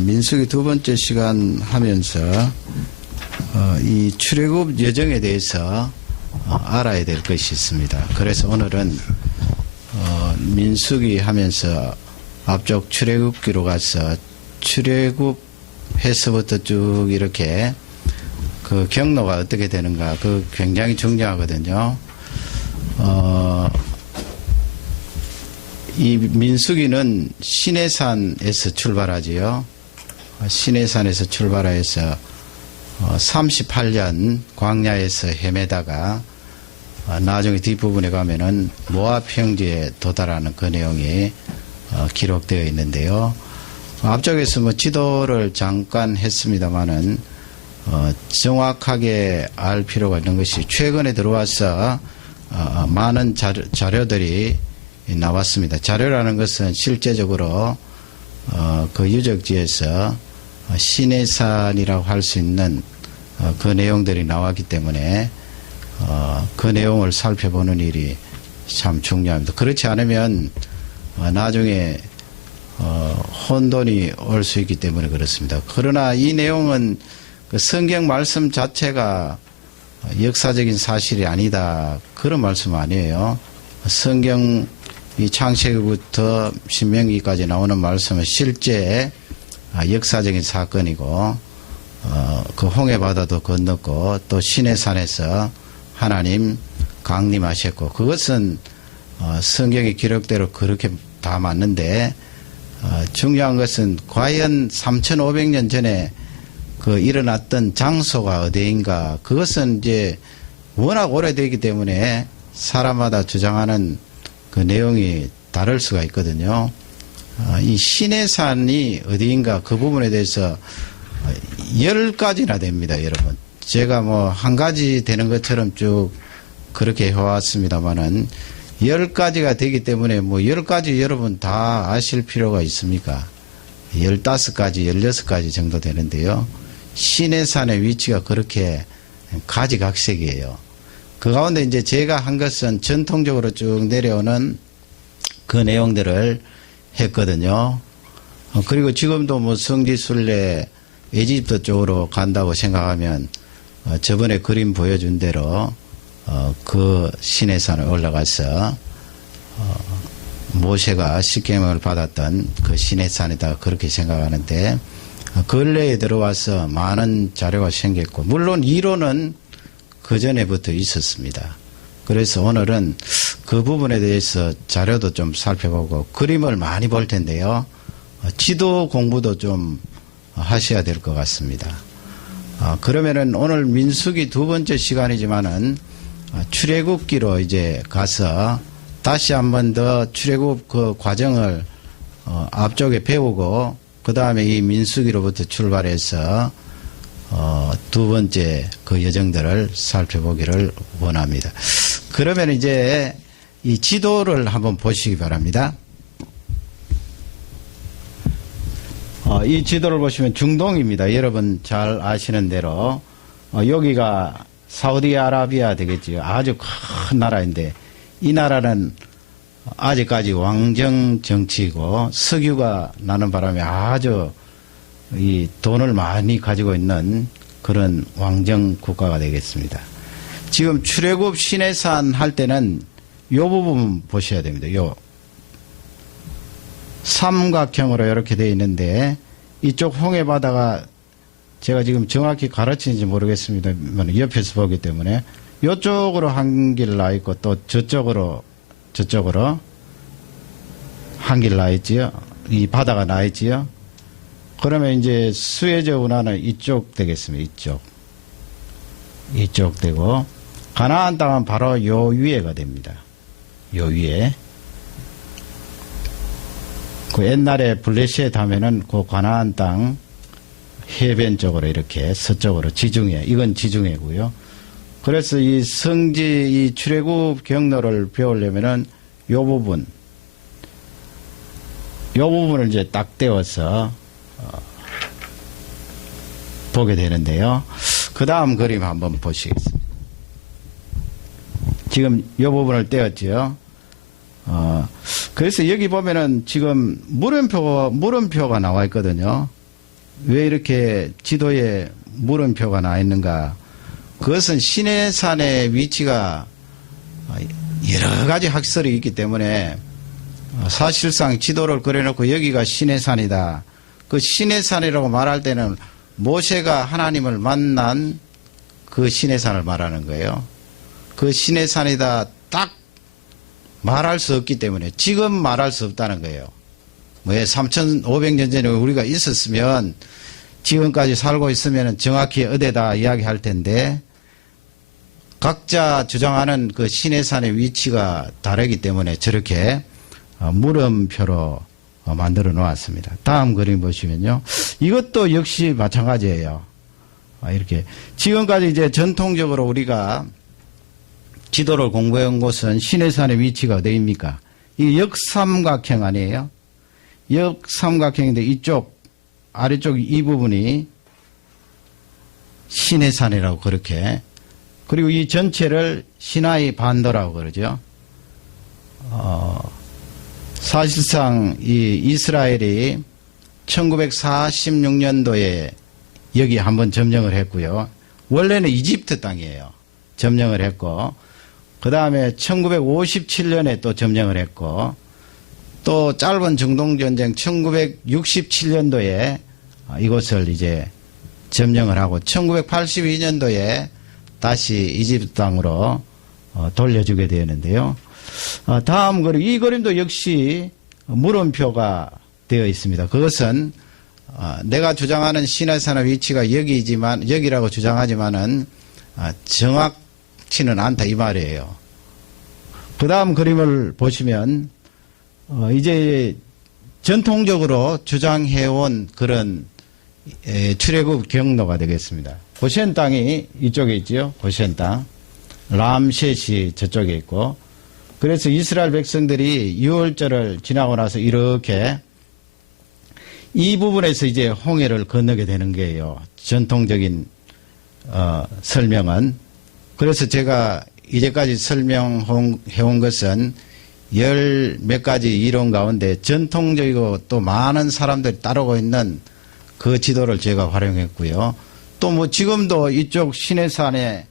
민수기 두 번째 시간 하면서 이 출애굽 여정에 대해서 알아야 될 것이 있습니다. 그래서 오늘은 민수기 하면서 앞쪽 출애굽기로 가서 출애굽해서부터 쭉 이렇게 그 경로가 어떻게 되는가, 그 굉장히 중요하거든요. 이 민수기는 시내산에서 출발하지요. 시내산에서 출발해서 38년 광야에서 헤매다가 나중에 뒷부분에 가면은 모압 평지에 도달하는 그 내용이 기록되어 있는데요. 앞쪽에서 뭐 지도를 잠깐 했습니다만은 정확하게 알 필요가 있는 것이 최근에 들어와서 많은 자료들이 나왔습니다. 자료라는 것은 실제적으로 그 유적지에서 시내산이라고 할 수 있는 그 내용들이 나왔기 때문에 그 내용을 살펴보는 일이 참 중요합니다. 그렇지 않으면 나중에 혼돈이 올 수 있기 때문에 그렇습니다. 그러나 이 내용은 그 성경 말씀 자체가 역사적인 사실이 아니다, 그런 말씀 아니에요. 성경 이 창세기부터 신명기까지 나오는 말씀은 실제 역사적인 사건이고 그 홍해바다도 건넜고 또 시내산에서 하나님 강림하셨고, 그것은 성경의 기록대로 그렇게 다 맞는데 중요한 것은 과연 3,500년 전에 그 일어났던 장소가 어디인가, 그것은 이제 워낙 오래되기 때문에 사람마다 주장하는 그 내용이 다를 수가 있거든요. 이 시내산이 어디인가 그 부분에 대해서 10가지나 됩니다, 여러분. 제가 뭐 한 가지 되는 것처럼 쭉 그렇게 해왔습니다만은 10가지가 되기 때문에 뭐 10가지 여러분 다 아실 필요가 있습니까? 15가지, 16가지 정도 되는데요. 시내산의 위치가 그렇게 가지각색이에요. 그 가운데 이제 제가 한 것은 전통적으로 쭉 내려오는 그 내용들을 했거든요. 그리고 지금도 뭐 성지순례 에집트 쪽으로 간다고 생각하면 저번에 그림 보여준 대로 그 시내산에 올라가서 모세가 십계명을 받았던 그 시내산에다가 그렇게 생각하는데, 근래에 들어와서 많은 자료가 생겼고, 물론 이론은 그 전에부터 있었습니다. 그래서 오늘은 그 부분에 대해서 자료도 좀 살펴보고 그림을 많이 볼 텐데요. 지도 공부도 좀 하셔야 될 것 같습니다. 그러면은 오늘 민수기 두 번째 시간이지만은 출애굽기로 이제 가서 다시 한 번 더 출애굽 그 과정을 앞쪽에 배우고 그 다음에 이 민수기로부터 출발해서 두 번째 그 여정들을 살펴보기를 원합니다. 그러면 이제 이 지도를 한번 보시기 바랍니다. 이 지도를 보시면 중동입니다. 여러분 잘 아시는 대로 여기가 사우디아라비아 되겠지요. 아주 큰 나라인데 이 나라는 아직까지 왕정 정치이고 석유가 나는 바람에 아주 이 돈을 많이 가지고 있는 그런 왕정 국가가 되겠습니다. 지금 출애굽 시내산 할 때는 요 부분 보셔야 됩니다. 요 삼각형으로 이렇게 되어 있는데 이쪽 홍해바다가 제가 지금 정확히 가르치는지 모르겠습니다. 옆에서 보기 때문에 이쪽으로 한 길 나 있고 또 저쪽으로 한 길 나 있지요. 이 바다가 나 있지요. 그러면 이제 수에즈 운하는 이쪽 되겠습니다. 이쪽 되고 가나안 땅은 바로 요 위에가 됩니다. 요 위에. 그 옛날에 블레셋 하면은 그 가나안 땅 해변 쪽으로 이렇게 서쪽으로 지중해, 이건 지중해고요. 그래서 이 성지 이 출애굽 경로를 배우려면은 요 부분을 이제 딱 떼어서 보게 되는데요. 그 다음 그림 한번 보시겠습니다. 지금 이 부분을 떼었죠. 그래서 여기 보면은 지금 물음표가 나와 있거든요. 왜 이렇게 지도에 물음표가 나 있는가? 그것은 시내산의 위치가 여러 가지 학설이 있기 때문에 사실상 지도를 그려놓고 여기가 시내산이다. 그 시내산이라고 말할 때는 모세가 하나님을 만난 그 시내산을 말하는 거예요. 그 시내산이다 딱 말할 수 없기 때문에 지금 말할 수 없다는 거예요. 뭐 3,500년 전에 우리가 있었으면 지금까지 살고 있으면 정확히 어디다 이야기할 텐데 각자 주장하는 그 시내산의 위치가 다르기 때문에 저렇게 물음표로 만들어 놓았습니다. 다음 그림 보시면요. 이것도 역시 마찬가지예요. 이렇게 지금까지 이제 전통적으로 우리가 지도를 공부해 온 곳은 시내산의 위치가 어디입니까? 이 역삼각형 아니에요? 역삼각형인데 이쪽 아래쪽 이 부분이 시내산이라고 그렇게, 그리고 이 전체를 시나이 반도라고 그러죠. 사실상 이 이스라엘이 1946년도에 여기 한번 점령을 했고요. 원래는 이집트 땅이에요. 점령을 했고, 그 다음에 1957년에 또 점령을 했고, 또 짧은 중동전쟁 1967년도에 이곳을 이제 점령을 하고 1982년도에 다시 이집트 땅으로 돌려주게 되었는데요. 다음 그림, 이 그림도 역시 물음표가 되어 있습니다. 그것은 내가 주장하는 시내산의 위치가 여기지만, 여기라고 주장하지만은 정확치는 않다 이 말이에요. 그 다음 그림을 보시면 이제 전통적으로 주장해온 그런 출애굽 경로가 되겠습니다. 고센 땅이 이쪽에 있지요. 고센 땅. 람셋이 저쪽에 있고, 그래서 이스라엘 백성들이 유월절을 지나고 나서 이렇게 이 부분에서 이제 홍해를 건너게 되는 거예요. 전통적인 설명은. 그래서 제가 이제까지 설명해온 것은 열 몇 가지 이론 가운데 전통적이고 또 많은 사람들이 따르고 있는 그 지도를 제가 활용했고요. 또 뭐 지금도 이쪽 시내산에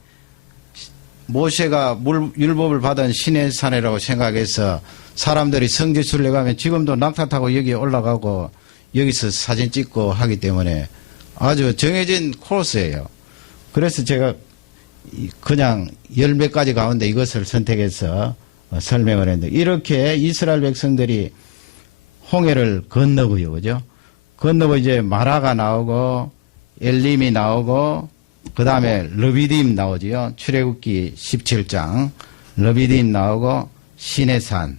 모세가 율법을 받은 시내산이라고 생각해서 사람들이 성지순례 가면 지금도 낙타 타고 여기 올라가고 여기서 사진 찍고 하기 때문에 아주 정해진 코스예요. 그래서 제가 그냥 열 몇 가지 가운데 이것을 선택해서 설명을 했는데, 이렇게 이스라엘 백성들이 홍해를 건너고요, 그죠? 건너고 이제 마라가 나오고 엘림이 나오고 그 다음에 르비딤 나오지요. 출애굽기 17장 르비딤 나오고 시내산,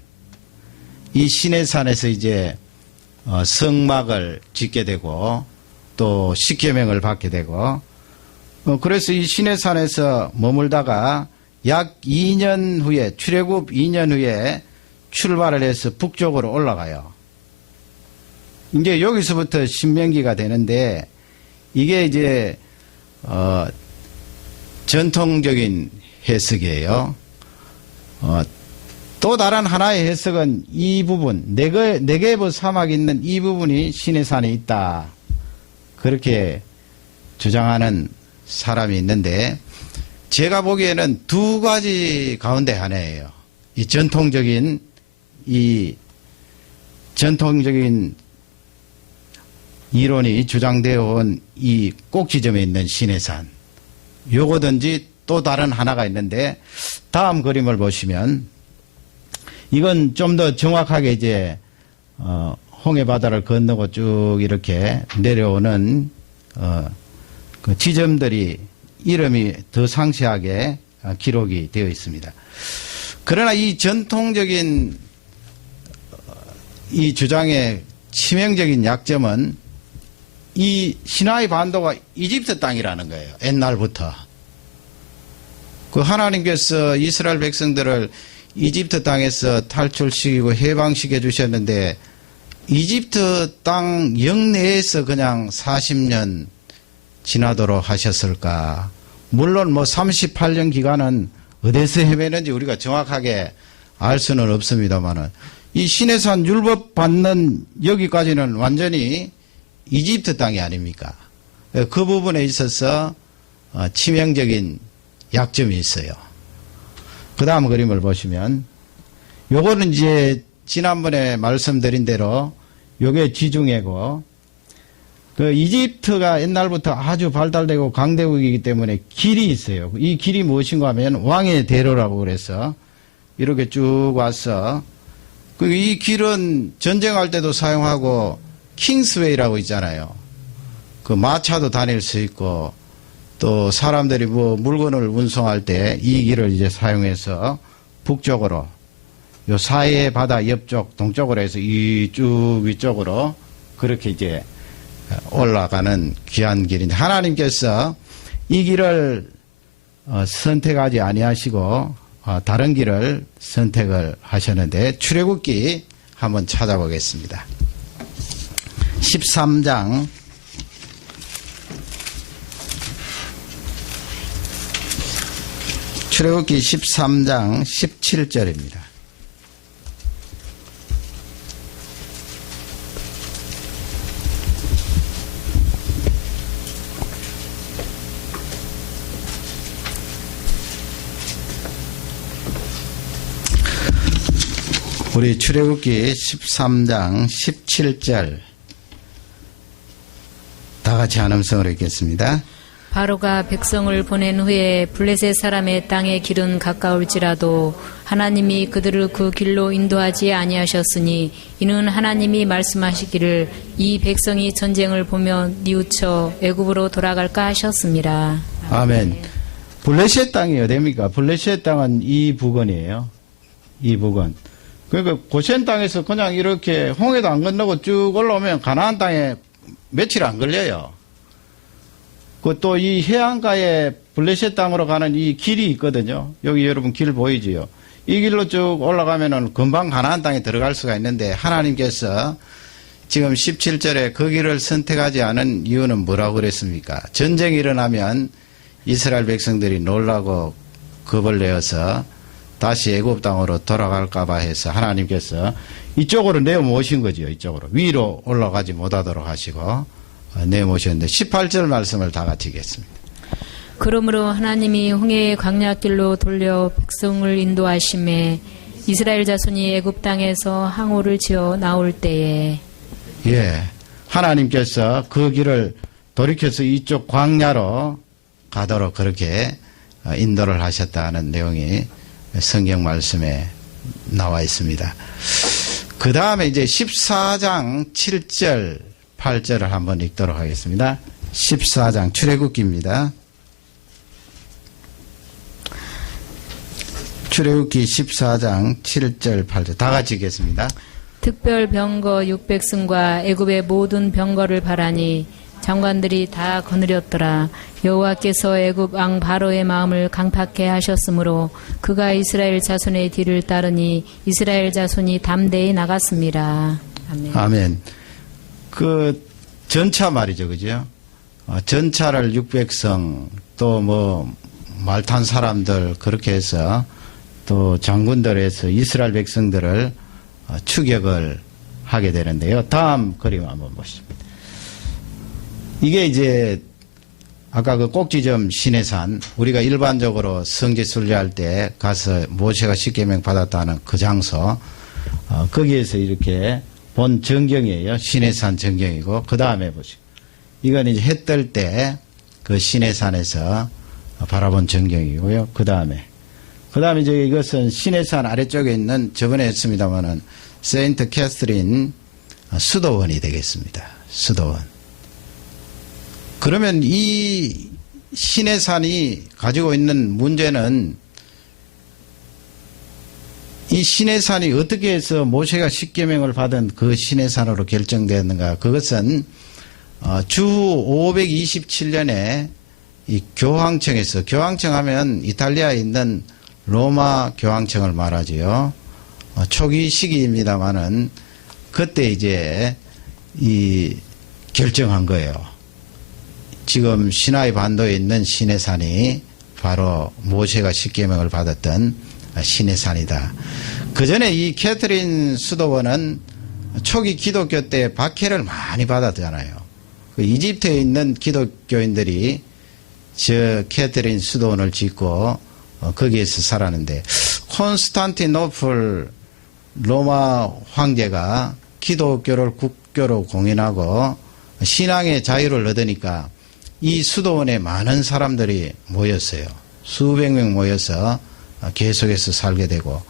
이 시내산에서 이제 성막을 짓게 되고 또 십계명을 받게 되고, 그래서 이 시내산에서 머물다가 약 2년 후에, 출애굽 2년 후에 출발을 해서 북쪽으로 올라가요. 이제 여기서부터 신명기가 되는데, 이게 이제 전통적인 해석이에요. 또 다른 하나의 해석은 이 부분, 네게브 사막이 있는 이 부분이 시내산에 있다, 그렇게 주장하는 사람이 있는데, 제가 보기에는 두 가지 가운데 하나예요. 이 전통적인 이론이 주장되어 온 이 꼭지점에 있는 시내산, 요거든지 또 다른 하나가 있는데, 다음 그림을 보시면 이건 좀 더 정확하게 이제 홍해 바다를 건너고 쭉 이렇게 내려오는 그 지점들이 이름이 더 상세하게 기록이 되어 있습니다. 그러나 이 전통적인 이 주장의 치명적인 약점은 이 시나이 반도가 이집트 땅이라는 거예요. 옛날부터. 그 하나님께서 이스라엘 백성들을 이집트 땅에서 탈출시키고 해방시켜 주셨는데, 이집트 땅 영내에서 그냥 40년 지나도록 하셨을까? 물론 뭐 38년 기간은 어디서 헤매는지 우리가 정확하게 알 수는 없습니다만은, 이 시내산 율법 받는 여기까지는 완전히 이집트 땅이 아닙니까? 그 부분에 있어서 치명적인 약점이 있어요. 그 다음 그림을 보시면 요거는 이제 지난번에 말씀드린 대로 요게 지중해고 그 이집트가 옛날부터 아주 발달되고 강대국이기 때문에 길이 있어요. 이 길이 무엇인가 하면 왕의 대로라고 그래서 이렇게 쭉 와서 이 길은 전쟁할 때도 사용하고 킹스웨이라고 있잖아요. 그 마차도 다닐 수 있고 또 사람들이 뭐 물건을 운송할 때 이 길을 이제 사용해서 북쪽으로 요 사해 바다 옆쪽 동쪽으로 해서 이쭉 위쪽으로 그렇게 이제 올라가는 귀한 길인데 하나님께서 이 길을 선택하지 아니하시고 다른 길을 선택을 하셨는데 출애굽기 한번 찾아보겠습니다. 13장 출애굽기 13장 17절입니다. 우리 출애굽기 13장 17절 다 같이 한 음성으로 읽겠습니다. 바로가 백성을 보낸 후에 블레셋 사람의 땅의 길은 가까울지라도 하나님이 그들을 그 길로 인도하지 아니하셨으니 이는 하나님이 말씀하시기를 이 백성이 전쟁을 보며 뉘우쳐 애굽으로 돌아갈까 하셨습니다. 아멘. 블레셋 땅이 어디입니까? 블레셋 땅은 이 부근이에요. 이 부근. 그러니까 고센 땅에서 그냥 이렇게 홍해도 안 건너고 쭉 올라오면 가나안 땅에 며칠 안 걸려요. 그 또 이 해안가에 블레셋 땅으로 가는 이 길이 있거든요. 여기 여러분 길 보이지요? 이 길로 쭉 올라가면은 금방 가나안 땅에 들어갈 수가 있는데 하나님께서 지금 17절에 그 길을 선택하지 않은 이유는 뭐라고 그랬습니까? 전쟁이 일어나면 이스라엘 백성들이 놀라고 겁을 내어서 다시 애굽 땅으로 돌아갈까봐 해서 하나님께서 이쪽으로 내어모신 거죠. 이쪽으로 위로 올라가지 못하도록 하시고 내모셨는데 18절 말씀을 다 같이 읽겠습니다. 그러므로 하나님이 홍해의 광야길로 돌려 백성을 인도하심에 이스라엘 자손이 애굽 땅에서 항우를 지어 나올 때에 하나님께서 그 길을 돌이켜서 이쪽 광야로 가도록 그렇게 인도를 하셨다는 내용이 성경 말씀에 나와 있습니다. 그 다음에 이제 14장 7절 8절을 한번 읽도록 하겠습니다. 14장 출애굽기입니다. 출애굽기 14장 7절 8절 다 같이 읽겠습니다. 특별 병거 600승과 애굽의 모든 병거를 바라니 장관들이 다 거느렸더라. 여호와께서 애굽 왕 바로의 마음을 강팍해 하셨으므로 그가 이스라엘 자손의 뒤를 따르니 이스라엘 자손이 담대히 나갔습니다. 아멘. 아멘. 그 전차 말이죠, 그죠? 전차를 600성 또 뭐 말 탄 사람들 그렇게 해서 또 장군들에서 이스라엘 백성들을 추격을 하게 되는데요. 다음 그림 한번 보시죠. 이게 이제 아까 그 꼭지점 시내산 우리가 일반적으로 성지 순례할 때 가서 모세가 십계명 받았다는 그 장소 거기에서 이렇게 본 전경이에요. 시내산 전경이고 그 다음에 보시죠. 이건 이제 해 뜰 때 그 시내산에서 바라본 전경이고요. 그 다음에 이제 이것은 시내산 아래쪽에 있는 저번에 했습니다마는 세인트 캐스린 수도원이 되겠습니다. 수도원. 그러면 이 시내산이 가지고 있는 문제는 이 시내산이 어떻게 해서 모세가 십계명을 받은 그 시내산으로 결정되었는가? 그것은 주후 527년에 이 교황청에서 교황청 하면 이탈리아에 있는 로마 교황청을 말하지요. 초기 시기입니다만은 그때 이제 이 결정한 거예요. 지금 시나이 반도에 있는 시내산이 바로 모세가 십계명을 받았던 시내산이다. 그 전에 이 캐트린 수도원은 초기 기독교 때 박해를 많이 받았잖아요. 그 이집트에 있는 기독교인들이 저 캐터린 수도원을 짓고 거기에서 살았는데, 콘스탄티노플 로마 황제가 기독교를 국교로 공인하고 신앙의 자유를 얻으니까 이 수도원에 많은 사람들이 모였어요. 수백 명 모여서 계속해서 살게 되고,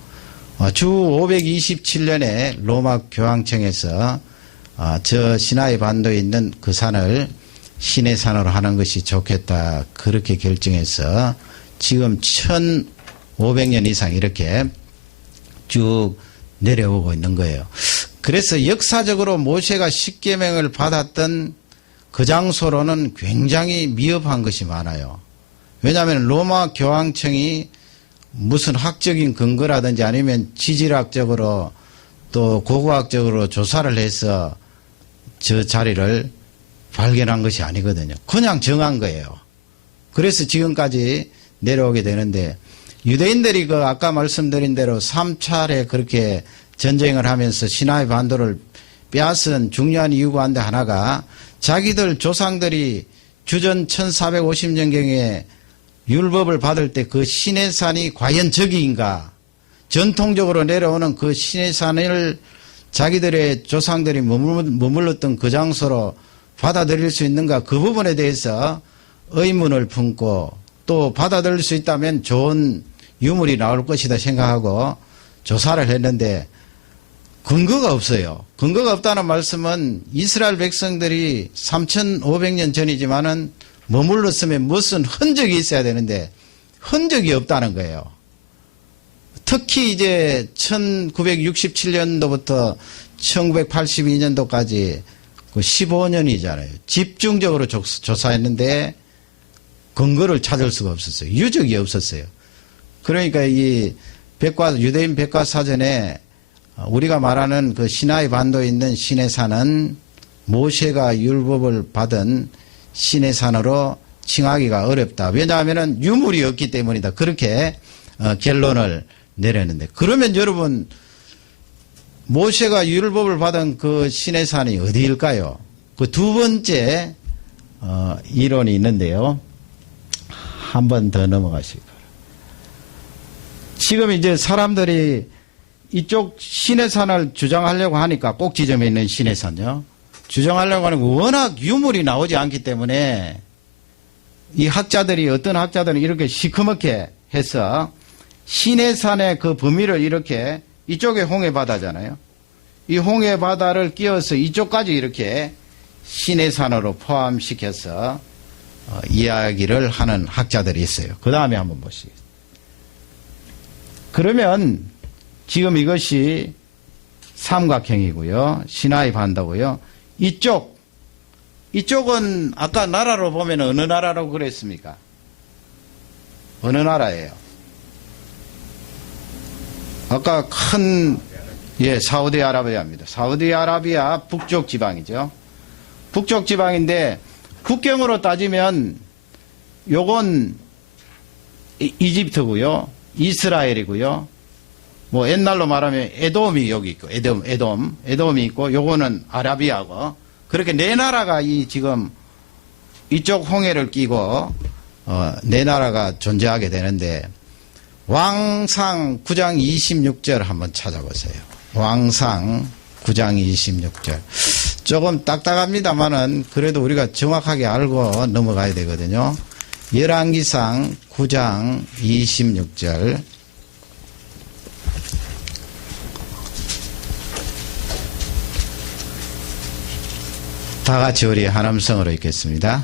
주 527년에 로마 교황청에서 저 시나이 반도에 있는 그 산을 신의 산으로 하는 것이 좋겠다, 그렇게 결정해서 지금 1500년 이상 이렇게 쭉 내려오고 있는 거예요. 그래서 역사적으로 모세가 십계명을 받았던 그 장소로는 굉장히 미흡한 것이 많아요. 왜냐하면 로마 교황청이 무슨 학적인 근거라든지 아니면 지질학적으로 또 고고학적으로 조사를 해서 저 자리를 발견한 것이 아니거든요. 그냥 정한 거예요. 그래서 지금까지 내려오게 되는데, 유대인들이 그 아까 말씀드린 대로 3차례 그렇게 전쟁을 하면서 시나이 반도를 빼앗은 중요한 이유가 한데 하나가, 자기들 조상들이 주전 1450년경에 율법을 받을 때 그 시내산이 과연 저기인가, 전통적으로 내려오는 그 시내산을 자기들의 조상들이 머물렀던 그 장소로 받아들일 수 있는가, 그 부분에 대해서 의문을 품고, 또 받아들일 수 있다면 좋은 유물이 나올 것이다 생각하고 조사를 했는데 근거가 없어요. 근거가 없다는 말씀은 이스라엘 백성들이 3500년 전이지만은 머물렀으면 무슨 흔적이 있어야 되는데 흔적이 없다는 거예요. 특히 이제 1967년도부터 1982년도까지 그 15년이잖아요. 집중적으로 조사했는데 근거를 찾을 수가 없었어요. 유적이 없었어요. 그러니까 이 유대인 백과사전에 우리가 말하는 그 시나이 반도에 있는 시내산은 모세가 율법을 받은 시내산으로 칭하기가 어렵다. 왜냐하면 유물이 없기 때문이다. 그렇게 결론을 내렸는데, 그러면 여러분, 모세가 율법을 받은 그 시내산이 어디일까요? 그 두 번째 이론이 있는데요. 한 번 더 넘어가시고. 지금 이제 사람들이 이쪽 시내산을 주장하려고 하니까, 꼭 지점에 있는 시내산요, 주장하려고 하는 거 워낙 유물이 나오지 않기 때문에 이 학자들이, 어떤 학자들은 이렇게 시커멓게 해서 시내산의 그 범위를 이렇게, 이쪽에 홍해바다잖아요. 이 홍해바다를 끼워서 이쪽까지 이렇게 시내산으로 포함시켜서 이야기를 하는 학자들이 있어요. 그 다음에 한번 보시겠습니다. 그러면 지금 이것이 삼각형이고요. 시나이 반도고요. 이쪽은 아까 나라로 보면 어느 나라라고 그랬습니까? 어느 나라예요? 아까 사우디아라비아입니다. 사우디아라비아 북쪽 지방이죠. 북쪽 지방인데, 국경으로 따지면 요건 이집트고요, 이스라엘이고요, 뭐 옛날로 말하면 에돔이 여기 있고, 에돔이 있고, 요거는 아라비아고, 그렇게 네 나라가 지금 이쪽 홍해를 끼고 네 나라가 존재하게 되는데, 왕상 9장 26절 한번 찾아보세요. 왕상 9장 26절. 조금 딱딱합니다만은 그래도 우리가 정확하게 알고 넘어가야 되거든요. 열왕기상 9장 26절. 다 같이 우리 한음성으로 읽겠습니다.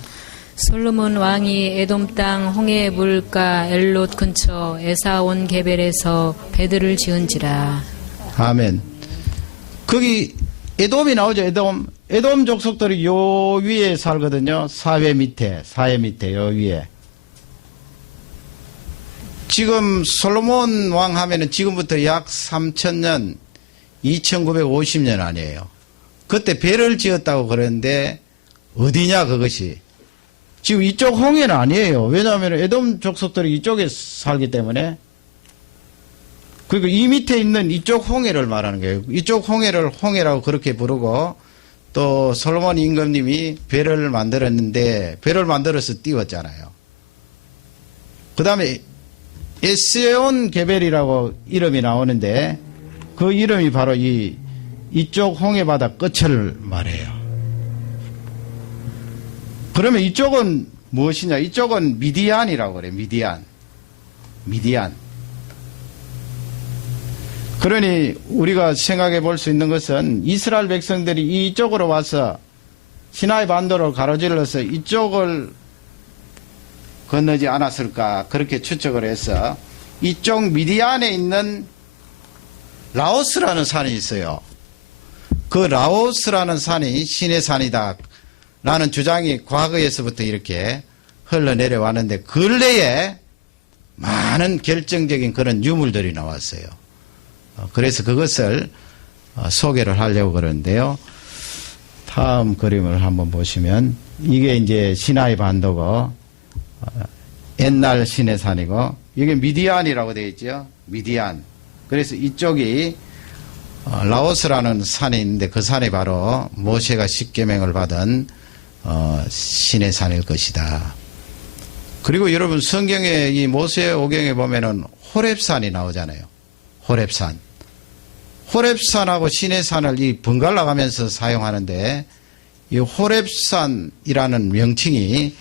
솔로몬 왕이 에돔 땅 홍해 물가 엘롯 근처 에사온 게벨에서 배들을 지은지라. 아멘. 거기 에돔이 나오죠. 에돔 족속들이 요 위에 살거든요. 사해 밑에 요 위에. 지금 솔로몬 왕 하면은 지금부터 약 3000년, 2950년 아니에요. 그때 배를 지었다고 그러는데 어디냐 그것이. 지금 이쪽 홍해는 아니에요. 왜냐하면 에돔 족속들이 이쪽에 살기 때문에. 그리고 이 밑에 있는 이쪽 홍해를 말하는 거예요. 이쪽 홍해를 홍해라고 그렇게 부르고, 또 솔로몬 임금님이 배를 만들었는데 배를 만들어서 띄웠잖아요. 그 다음에 에세온 게벨이라고 이름이 나오는데 그 이름이 바로 이쪽 홍해바다 끝을 말해요. 그러면 이쪽은 무엇이냐? 이쪽은 미디안이라고 그래요. 미디안. 그러니 우리가 생각해 볼 수 있는 것은 이스라엘 백성들이 이쪽으로 와서 시나이 반도를 가로질러서 이쪽을 건너지 않았을까 그렇게 추측을 해서 이쪽 미디안에 있는 라오스라는 산이 있어요. 그 라오스라는 산이 신의 산이다 라는 주장이 과거에서부터 이렇게 흘러내려왔는데 근래에 많은 결정적인 그런 유물들이 나왔어요. 그래서 그것을 소개를 하려고 그러는데요. 다음 그림을 한번 보시면 이게 이제 시나이 반도고 옛날 신의 산이고 이게 미디안이라고 되어 있죠. 미디안. 그래서 이쪽이 라오스라는 산이 있는데 그 산이 바로 모세가 십계명을 받은 신의 산일 것이다. 그리고 여러분 성경에 이 모세 오경에 보면은 호렙산이 나오잖아요. 호렙산하고 신의 산을 이 번갈아 가면서 사용하는데 이 호렙산이라는 명칭이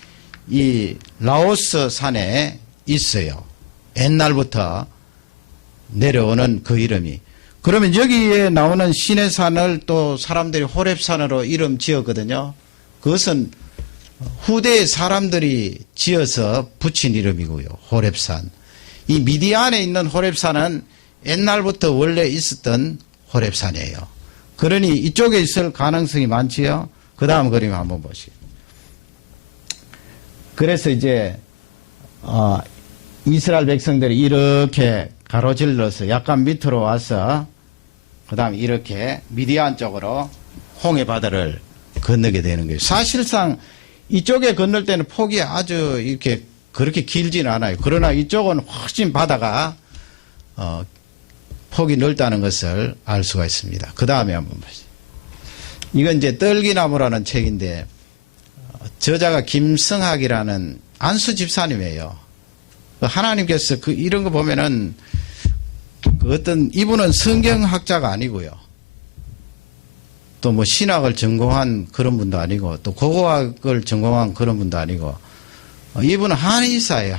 이 라오스 산에 있어요. 옛날부터 내려오는 그 이름이. 그러면 여기에 나오는 신의 산을 또 사람들이 호렙산으로 이름 지었거든요. 그것은 후대의 사람들이 지어서 붙인 이름이고요. 호렙산. 이 미디안에 있는 호렙산은 옛날부터 원래 있었던 호렙산이에요. 그러니 이쪽에 있을 가능성이 많지요. 그 다음 그림 한번 보시죠. 그래서 이제 이스라엘 백성들이 이렇게 가로질러서 약간 밑으로 와서 그 다음 이렇게 미디안 쪽으로 홍해 바다를 건너게 되는 거예요. 사실상 이쪽에 건널 때는 폭이 아주 이렇게 그렇게 길지는 않아요. 그러나 이쪽은 훨씬 바다가 폭이 넓다는 것을 알 수가 있습니다. 그 다음에 한번 보시죠. 이건 이제 떨기나무라는 책인데 저자가 김성학이라는 안수 집사님이에요. 하나님께서 이런 거 보면은 어떤 이분은 성경학자가 아니고요. 또 뭐 신학을 전공한 그런 분도 아니고 또 고고학을 전공한 그런 분도 아니고 이분은 한의사예요.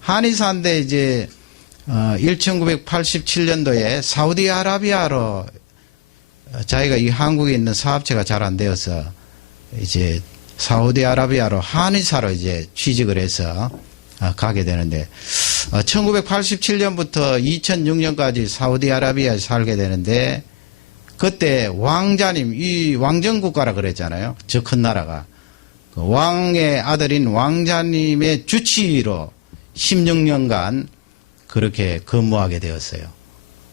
한의사인데 이제 1987년도에 사우디아라비아로 자기가 이 한국에 있는 사업체가 잘 안 되어서 이제 사우디아라비아로 한의사로 이제 취직을 해서 가게 되는데 1987년부터 2006년까지 사우디아라비아에 살게 되는데 그때 왕자님, 이 왕정국가라 그랬잖아요. 저 큰 나라가. 그 왕의 아들인 왕자님의 주치의로 16년간 그렇게 근무하게 되었어요.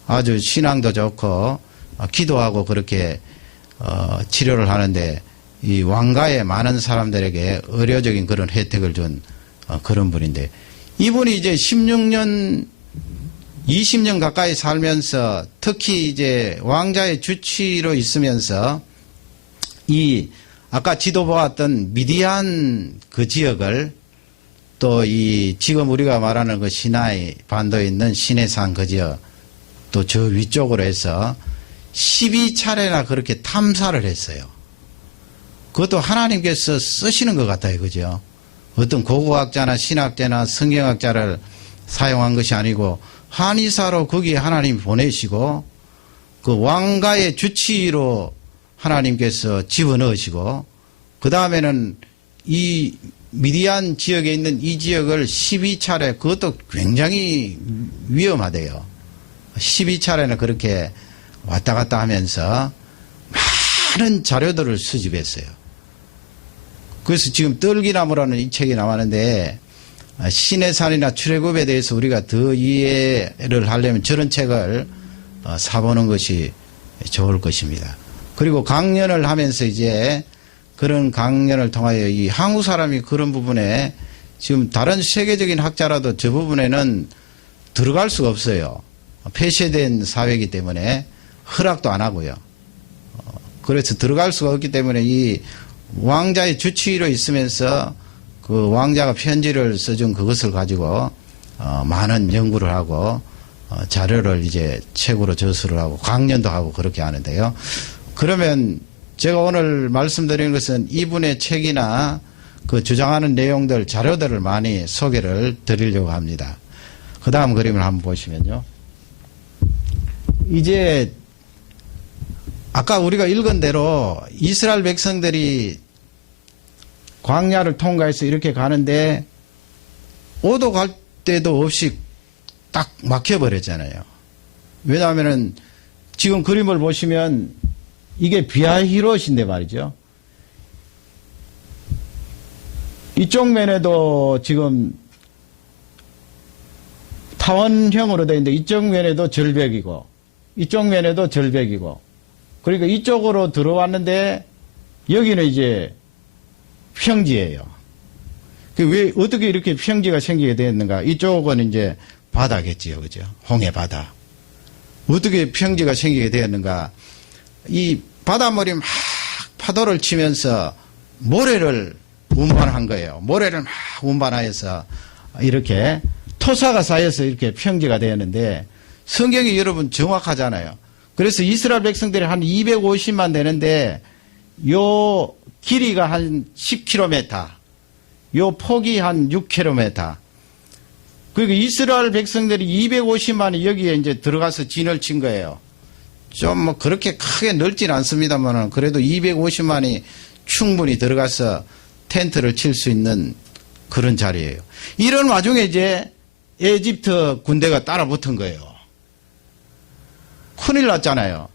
아주 신앙도 좋고 기도하고 그렇게 치료를 하는데 이 왕가의 많은 사람들에게 의료적인 그런 혜택을 준 그런 분인데 이분이 이제 16년 20년 가까이 살면서 특히 이제 왕자의 주치로 있으면서 이 아까 지도 보았던 미디안 그 지역을 또 이 지금 우리가 말하는 그 시나이 반도에 있는 시내산 그 지역 또 저 위쪽으로 해서 12차례나 그렇게 탐사를 했어요. 그것도 하나님께서 쓰시는 것 같아요. 그죠? 어떤 고고학자나 신학자나 성경학자를 사용한 것이 아니고 한의사로 거기에 하나님 보내시고 그 왕가의 주치의로 하나님께서 집어넣으시고 그 다음에는 이 미디안 지역에 있는 이 지역을 12차례 그것도 굉장히 위험하대요. 12차례는 그렇게 왔다 갔다 하면서 많은 자료들을 수집했어요. 그래서 지금 떨기나무라는 이 책이 나왔는데 신의 산이나 출애굽에 대해서 우리가 더 이해를 하려면 저런 책을 사보는 것이 좋을 것입니다. 그리고 강연을 하면서 이제 그런 강연을 통하여 이 한국 사람이 그런 부분에 지금 다른 세계적인 학자라도 저 부분에는 들어갈 수가 없어요. 폐쇄된 사회이기 때문에 허락도 안 하고요. 그래서 들어갈 수가 없기 때문에 이 왕자의 주치의로 있으면서 그 왕자가 편지를 써준 그것을 가지고 많은 연구를 하고 자료를 이제 책으로 저술을 하고 강연도 하고 그렇게 하는데요. 그러면 제가 오늘 말씀드리는 것은 이분의 책이나 그 주장하는 내용들, 자료들을 많이 소개를 드리려고 합니다. 그 다음 그림을 한번 보시면요. 이제 아까 우리가 읽은 대로 이스라엘 백성들이 광야를 통과해서 이렇게 가는데 오도 갈 데도 없이 딱 막혀버렸잖아요. 왜냐하면은 지금 그림을 보시면 이게 비아히롯인데 말이죠. 이쪽 면에도 지금 타원형으로 되어 있는데 이쪽 면에도 절벽이고 이쪽 면에도 절벽이고 그러니까 이쪽으로 들어왔는데 여기는 이제 평지예요. 왜 어떻게 이렇게 평지가 생기게 되었는가? 이쪽은 이제 바다겠지요, 그죠? 홍해 바다. 어떻게 평지가 생기게 되었는가? 이 바닷물이 막 파도를 치면서 모래를 운반한 거예요. 모래를 막 운반하여서 이렇게 토사가 쌓여서 이렇게 평지가 되었는데 성경이 여러분 정확하잖아요. 그래서 이스라엘 백성들이 한 250만 되는데 요 길이가 한 10km, 요 폭이 한 6km. 그러니까 이스라엘 백성들이 250만이 여기에 이제 들어가서 진을 친 거예요. 좀 뭐 그렇게 크게 넓진 않습니다만 그래도 250만이 충분히 들어가서 텐트를 칠 수 있는 그런 자리예요. 이런 와중에 이제 에집트 군대가 따라 붙은 거예요. 큰일 났잖아요.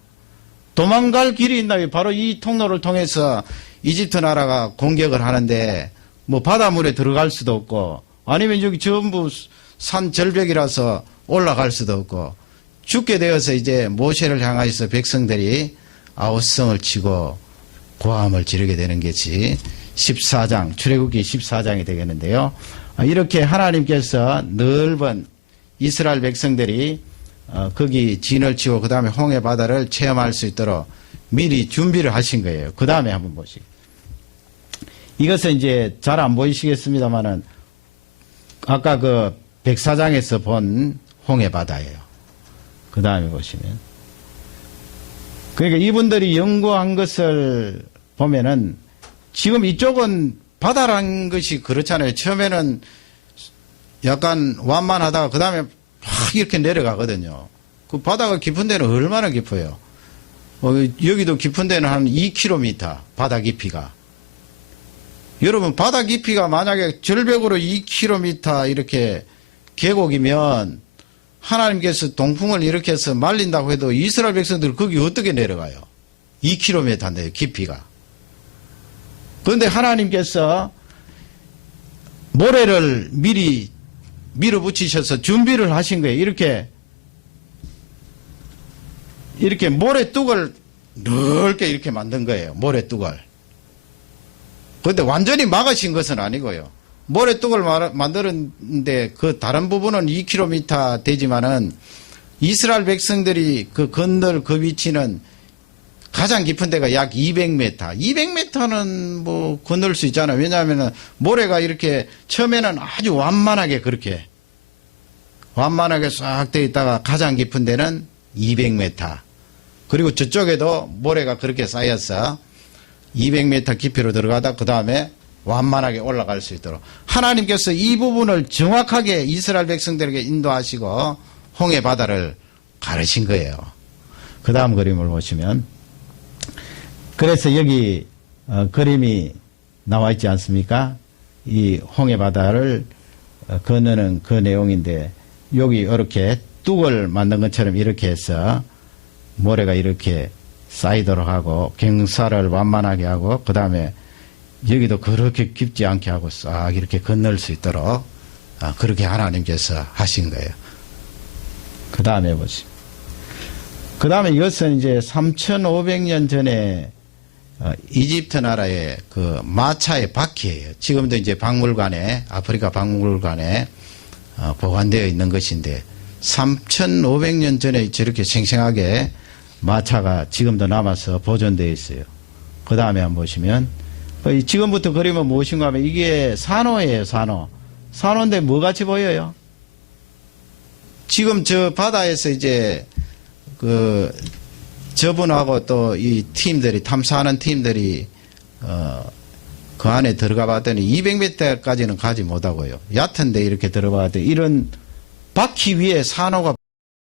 도망갈 길이 있나요? 바로 이 통로를 통해서 이집트 나라가 공격을 하는데 뭐 바닷물에 들어갈 수도 없고 아니면 여기 전부 산 절벽이라서 올라갈 수도 없고 죽게 되어서 이제 모세를 향하여서 백성들이 아우성을 치고 고함을 지르게 되는 것이 14장, 출애굽기 14장이 되겠는데요. 이렇게 하나님께서 넓은 이스라엘 백성들이 거기 진을 치고 그 다음에 홍해 바다를 체험할 수 있도록 미리 준비를 하신 거예요. 그 다음에 한번 보시죠. 이것은 이제 잘 안 보이시겠습니다만은 아까 그 백사장에서 본 홍해 바다예요. 그 다음에 보시면. 그러니까 이분들이 연구한 것을 보면은 지금 이쪽은 바다라는 것이 그렇잖아요. 처음에는 약간 완만하다가 그 다음에 확 이렇게 내려가거든요. 그 바다가 깊은 데는 얼마나 깊어요? 여기도 깊은 데는 한 2km 바다 깊이가. 여러분 바다 깊이가 만약에 절벽으로 2km 이렇게 계곡이면 하나님께서 동풍을 일으켜서 말린다고 해도 이스라엘 백성들 거기 어떻게 내려가요? 2km인데요, 깊이가. 그런데 하나님께서 모래를 미리 밀어붙이셔서 준비를 하신 거예요. 이렇게 모래뚝을 넓게 이렇게 만든 거예요. 모래뚝을. 그런데 완전히 막으신 것은 아니고요. 모래뚝을 만드는데 그 다른 부분은 2km 되지만은 이스라엘 백성들이 그 건널 그 위치는 가장 깊은 데가 약 200m. 200m는 뭐 건널 수 있잖아요. 왜냐하면 모래가 이렇게 처음에는 아주 완만하게 그렇게 완만하게 싹 되어 있다가 가장 깊은 데는 200m. 그리고 저쪽에도 모래가 그렇게 쌓여서 200m 깊이로 들어가다 그 다음에 완만하게 올라갈 수 있도록 하나님께서 이 부분을 정확하게 이스라엘 백성들에게 인도하시고 홍해 바다를 가르신 거예요. 그 다음 그림을 보시면 그래서 여기 그림이 나와 있지 않습니까? 이 홍해 바다를 건너는 그 내용인데 여기 이렇게 뚝을 만든 것처럼 이렇게 해서 모래가 이렇게 쌓이도록 하고 경사를 완만하게 하고 그 다음에 여기도 그렇게 깊지 않게 하고 싹 이렇게 건널 수 있도록 그렇게 하나님께서 하신 거예요. 그 다음에 보시죠. 그 다음에 이것은 이제 3,500년 전에 이집트 나라의 그 마차의 바퀴예요. 지금도 이제 박물관에 아프리카 박물관에 보관되어 있는 것인데 3,500년 전에 저렇게 생생하게 마차가 지금도 남아서 보존되어 있어요. 그 다음에 한번 보시면 지금부터 그리면 무엇인가 하면 이게 산호예요. 산호인데 뭐같이 보여요? 지금 저 바다에서 이제 저분하고 또 이 팀들이 탐사하는 팀들이 그 안에 들어가 봤더니 200m까지는 가지 못하고요. 얕은데 이렇게 들어가 봤더니 이런 바퀴 위에 산호가